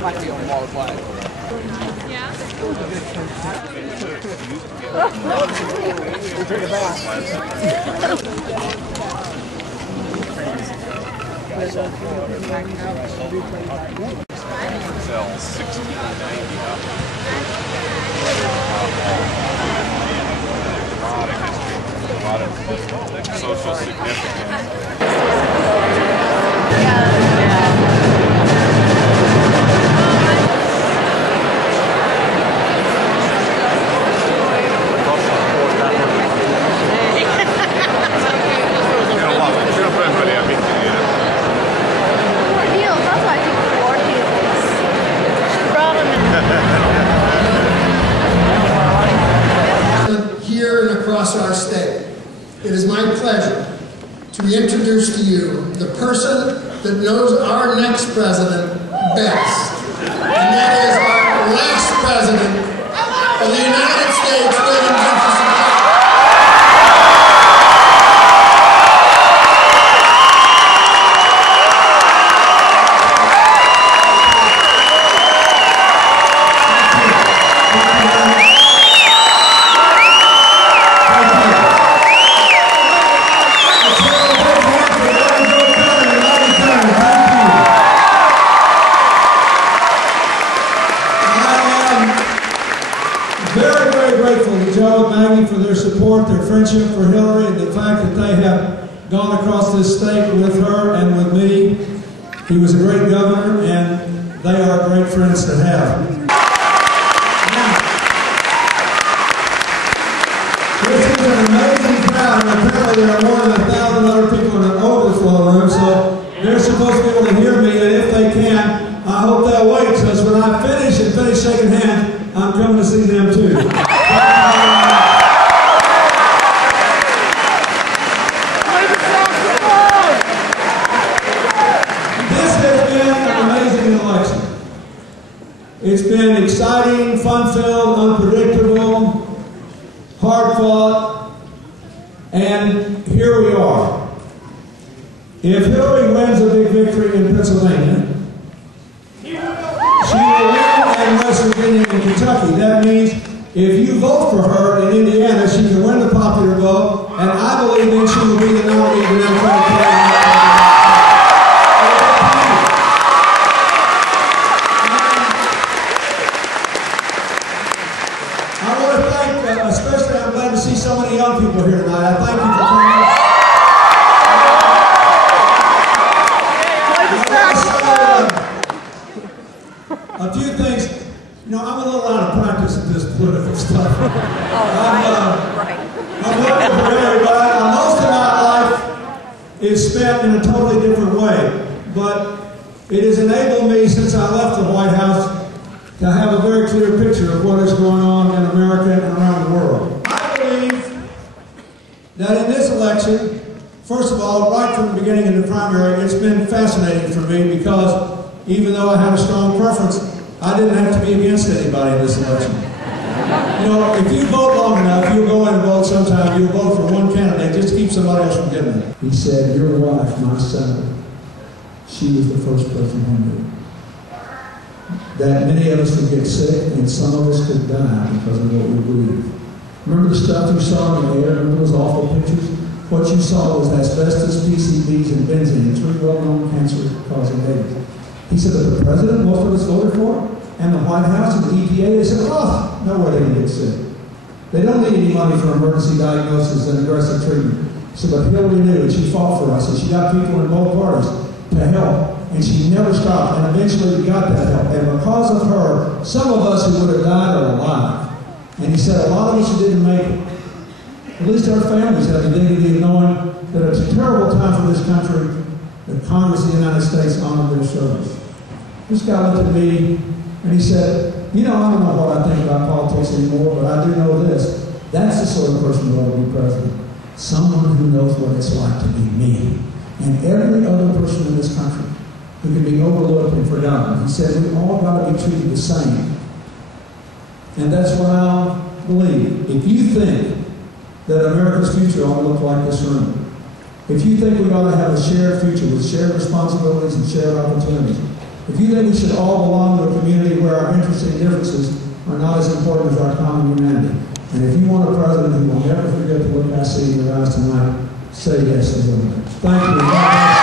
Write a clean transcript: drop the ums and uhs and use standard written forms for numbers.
Might be on wildlife. Yeah. Sell 1690 up. A lot of history, a lot of social significance. Here and across our state, it is my pleasure to introduce to you the person that knows our next president best, and that is our last president of the United States, William Jefferson. For their support, their friendship for Hillary, and the fact that they have gone across this state with her and with me. He was a great governor, and they are great friends to have. Now, this is an amazing crowd, and apparently there are more than 1,000 other people in an overflow room, so they're supposed to be able to hear me, and if they can, I hope they'll wait, because when I finish shaking hands, I'm coming to see them too. It's been exciting, fun-filled, unpredictable, hard-fought, and here we are. If Hillary wins a big victory in Pennsylvania, she will win in West Virginia and Kentucky. That means if you vote for her in Indiana, she can win the popular vote, and I believe then she will be the nominee for the Democratic Party. Especially, I'm glad to see so many young people here tonight. I thank you for coming. A few things. You know, I'm a little out of practice at this political stuff. I'm looking for everybody. Most of my life is spent in a totally different way. But it has enabled me, since I left the White House, to have a very clear picture of what is going on in America and around the world. I believe that in this election, first of all, right from the beginning of the primary, it's been fascinating for me because even though I had a strong preference, I didn't have to be against anybody in this election. You know, if you vote long enough, you'll go in and vote sometime, you'll vote for one candidate just to keep somebody else from getting it. He said, your wife, my senator, she was the first person who knew that many of us could get sick and some of us could die because of what we breathe. Remember the stuff you saw in the air? Remember those awful pictures? What you saw was asbestos, PCBs, and benzene, 3 well-known cancer-causing agents. He said that the president, most of us voted for, and the White House and the EPA, they said, oh, no way they can get sick. They don't need any money for emergency diagnosis and aggressive treatment. So, but Hillary knew, and she fought for us, and she got people in both parties to help. And she never stopped, and eventually we got that help. And because of her, some of us who would have died are alive. And he said a lot of us who didn't make it, at least our families have the dignity of knowing that it's a terrible time for this country, that Congress of the United States honored their service. This guy looked at me, and he said, you know, I don't know what I think about politics anymore, but I do know this. That's the sort of person who ought to be president. Someone who knows what it's like to be me. And every other person in this country who can be overlooked and forgotten. He said we all got to be treated the same. And that's what I believe. If you think that America's future ought to look like this room, if you think we ought to have a shared future with shared responsibilities and shared opportunities, If you think we should all belong to a community where our interests and differences are not as important as our common humanity, and if you want a president who will never forget to look past in your eyes tonight, say yes to him. Thank you.